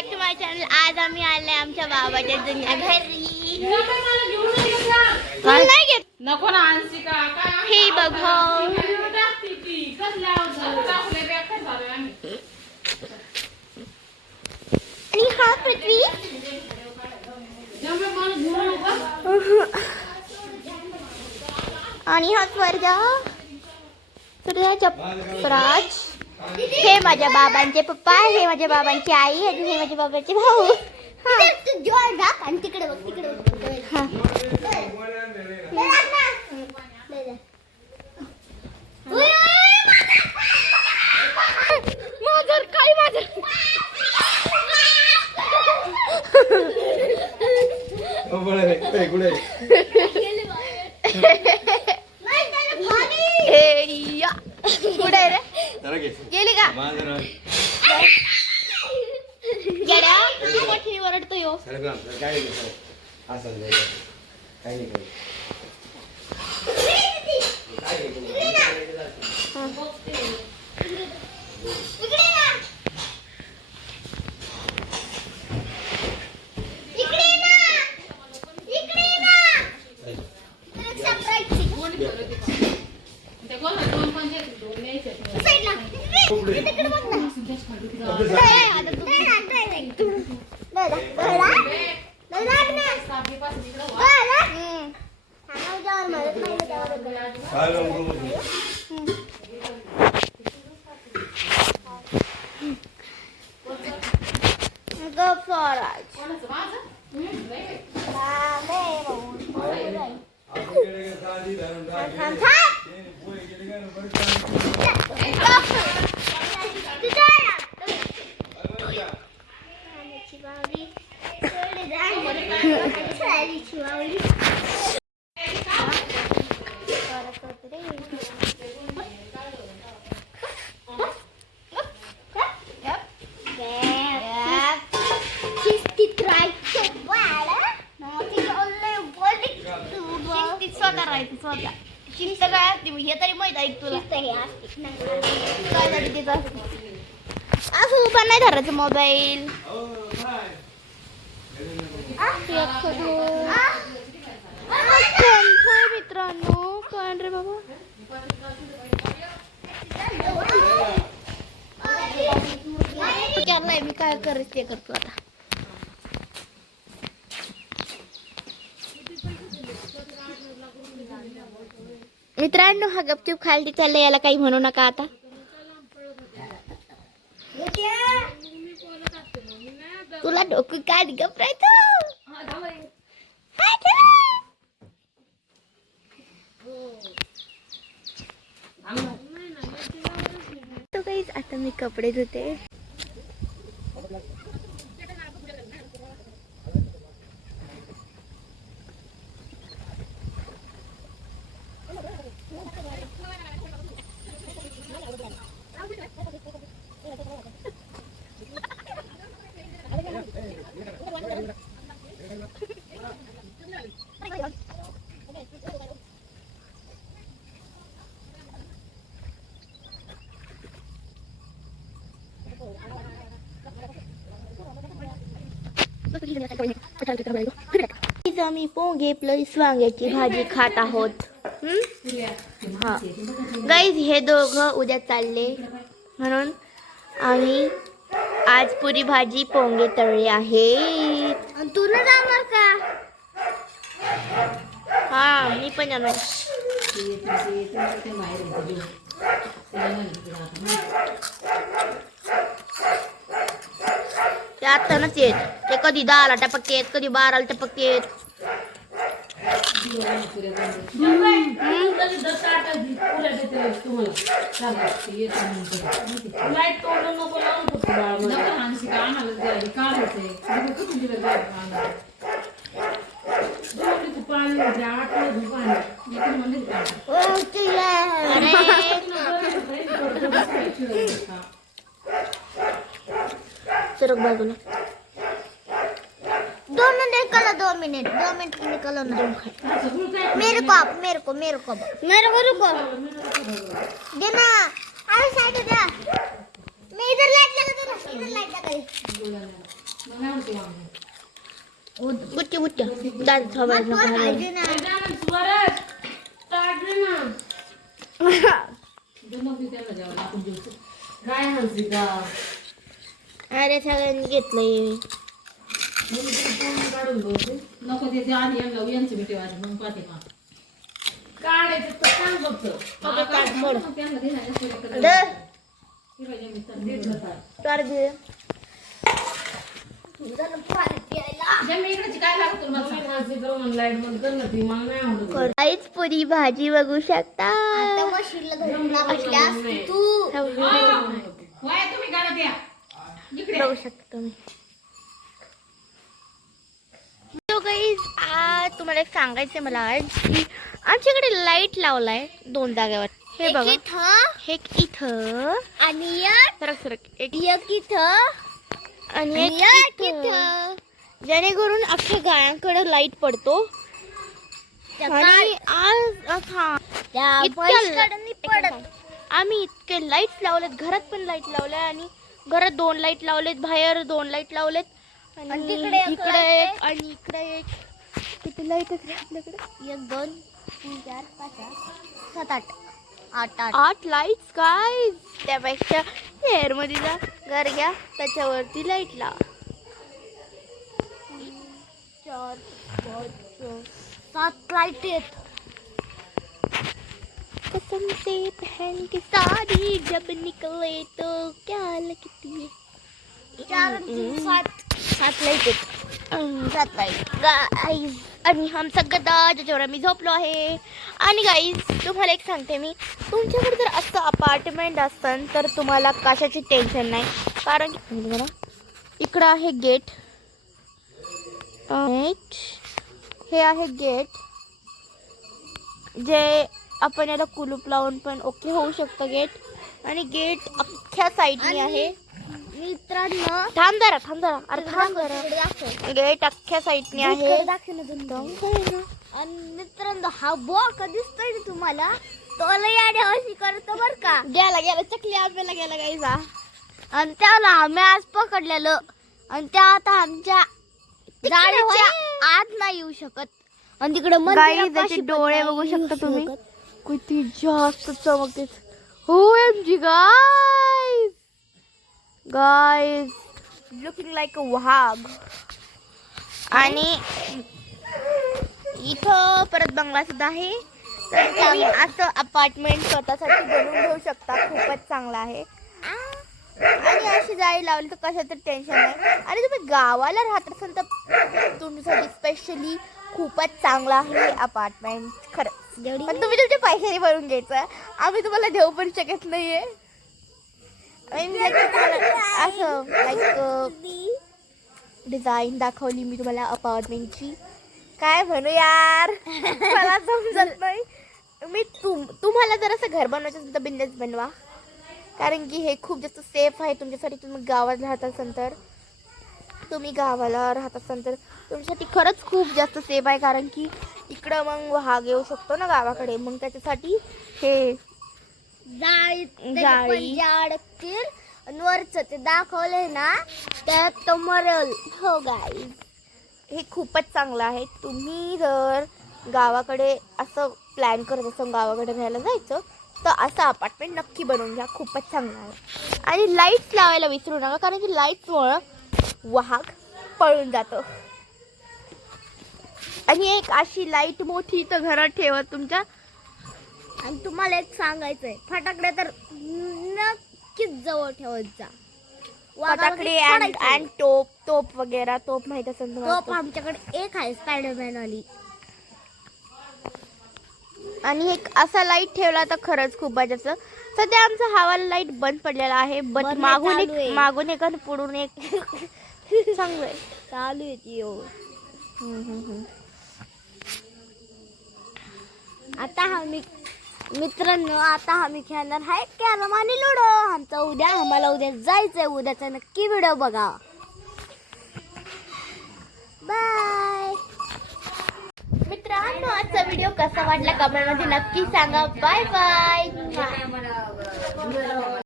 Back to my channel. आज आम्ही आले आमच्या बाबाच्या जुन्या घरी. नाही घेत नको ना अंशिका काय हे बघ. आणि हा पृथ्वी आणि हा स्वर्ग स्वराज. हे माझ्या बाबांचे पप्पा, हे माझ्या बाबांची आई आणि हे माझ्या बाबांचे भाऊ. आणि तिकडे बघ, तिकडे बघ. माझर काय माझर कुठे रे गेली का गेल्या मोठी ओरडतो यो. शिस्त काय असते हे तरी माहित आहे तुला. काय झाली तिथं असं उभा नाही धरायचं मोबाईल. मित्रांनो काय रे बाबा मी काय करत ते करतो आता. मित्रांनो हा गपचूप खालती चालला, याला काही म्हणू नका आता. तुला डोकं काय गपरायचं. तो काही आता मी कपडे धुते. आम्ही पोंगे प्लस वांग्याची भाजी खात आहोत. हा गाईज हे दोघं उद्या चालले म्हणून आम्ही आज पुरी भाजी पोंगे तळले आहेत. तू न जाणार का. हा मी पण जाणार. ते आत्ताच येत. ते कधी 10ला टपक येत, कधी 12ला टपक येत. सरक बाजूला 2 मिनट निकलो ना. मेरे को रुको देना. अरे साइड हो जा. मैं इधर लाइट लगा दे. गुच्ची गुच्ची दादा थोबाड नको स्वरच टाकले ना काय हंसिका अरे सगळ्यांनी घेतलंय नको ते आधी यांचं मी तेव्हा मग पाहते का काढायचं तर सांग फक्त तर दे काहीच पुरी भाजी बघू शकता बघू शकता तुम्ही आज तुम्हाला एक सांगायचंय मला आज की आमच्याकडे लाईट लावलाय 2 जागेवर. हे बघा हे इथं आणि एक इथं आणि एक इथं, जेणेकरून अख्ख्या गायांकडे लाईट पडतो. आणि आज आम्ही इतके लाईट लावलेत, घरात पण लाईट लावल्या आणि घरात 2 लाईट लावलेत, बाहेर 2 लाईट लावलेत आणि इकडे एक आणि इकडे एक. किती लाईट आहेत आपल्याकडे? 1 2 3 4 5 6 7 8 8 लाईट्स काय. त्यापेक्षा हेअर मध्ये जा, घर घ्या, त्याच्यावरती लाईट लावा. 4 5 7 लाईट आहेत. कसम से पहन के साड़ी जब निकले तो क्या लगती है. 4 7 लाईट आहेत. 7 लाईट गाईज. आणि आमचा गदा ज्याच्यावर आम्ही झोपलो आहे. आणि गाईज तुम्हाला एक सांगते मी, तुमच्याकडे जर असं अपार्टमेंट असतं तर तुम्हाला कशाची टेन्शन नाही. कारण इकडं आहे गेट, हे आहे गेट जे आपण याला कुलूप लावून पण ओके होऊ शकतं गेट. आणि गेट अख्ख्या साईडने आहे मित्रांनो. थांब जरा अरे थांब जरा. गेट अख्ख्या साईडने आहे. आणि मित्रांनो हा बोका दिसतोय तुम्हाला, तो लय आड्यावशी करतो बर का. गेला चकली आंब्याला गेला गाईचा. आणि त्याला आम्ही आज पकडलेलं आणि त्या आता आमच्या जाळीच्या आत नाही येऊ शकत. आणि तिकडे डोळे बघू शकता तुम्ही किती जास्त चमकते. OMG guys looking like a वाघ. आणि इथं परत बंगला सुद्धा आहे. तर तुम्ही असं अपार्टमेंट स्वतःसाठी बनवून घेऊ शकता. खूपच चांगला आहे. आणि अशी जाळी लावली तर कशाचं टेन्शन नाही. आणि तुम्ही गावाला राहत असाल तर तुमच्यासाठी स्पेशली खूपच चांगला आहे अपार्टमेंट. खरं पण तुम्ही तुमच्या पैशाने भरून घ्यायचं. आम्ही तुम्हाला देऊ पण शकत नाहीये. असं लाईक डिझाईन दाखवली मी तुम्हाला अपार्टमेंटची. काय म्हणू यार मला समजत नाही. मी तुम्हाला जर असं घर बनवायचं असेल तर बिंदास बनवा. कारण की हे खूप जास्त सेफ आहे तुमच्यासाठी. तुम्ही गावात राहत असाल तर तुमच्यासाठी खरंच खूप जास्त सेफ आहे. कारण की इकडं मग वाघ येऊ शकतो ना गावाकडे. मग त्याच्यासाठी हे जाळी वरच ते दाखवलंय ना त्यात तो मरल. हो गाईज हे खूपच चांगलं आहे. तुम्ही जर गावाकडे असं प्लॅन करत असाल गावाकडे राहायला जायचं तर असं अपार्टमेंट नक्की बनवून घ्या. खूपच चांगलं आहे. आणि लाईट्स लावायला विसरू नका कारण की लाईट्समुळं वाघ पळून जातो. आणि एक अशी लाईट मोठी तर घरात ठेवा तुमच्या. आणि तुम्हाला एक सांगायचंय, फटाकडे तर नक्कीच जवळ ठेवत जा. फटाकडे आणि तोप वगैरे. तोप माहित असेल तुम्हाला? तोप आमच्याकडे एक आहे स्पायडरमॅन वाली. आणि एक असा लाईट ठेवला तर खरंच खूप जास्त. सध्या आमचा हवाला लाईट बंद पडलेला आहे. बट मागून एक आणि पुढून एक चांगलं आहे चालू आहे. आता मित्रांनो आम्ही खेळणार आहे कॅरम आणि लुडो. आम्हाला उद्या जायचंय. उद्याचा नक्की व्हिडिओ बघा. बाय मित्रांनो. आजचा व्हिडिओ कसा वाटला कमेंट मध्ये नक्की सांगा. Bye bye.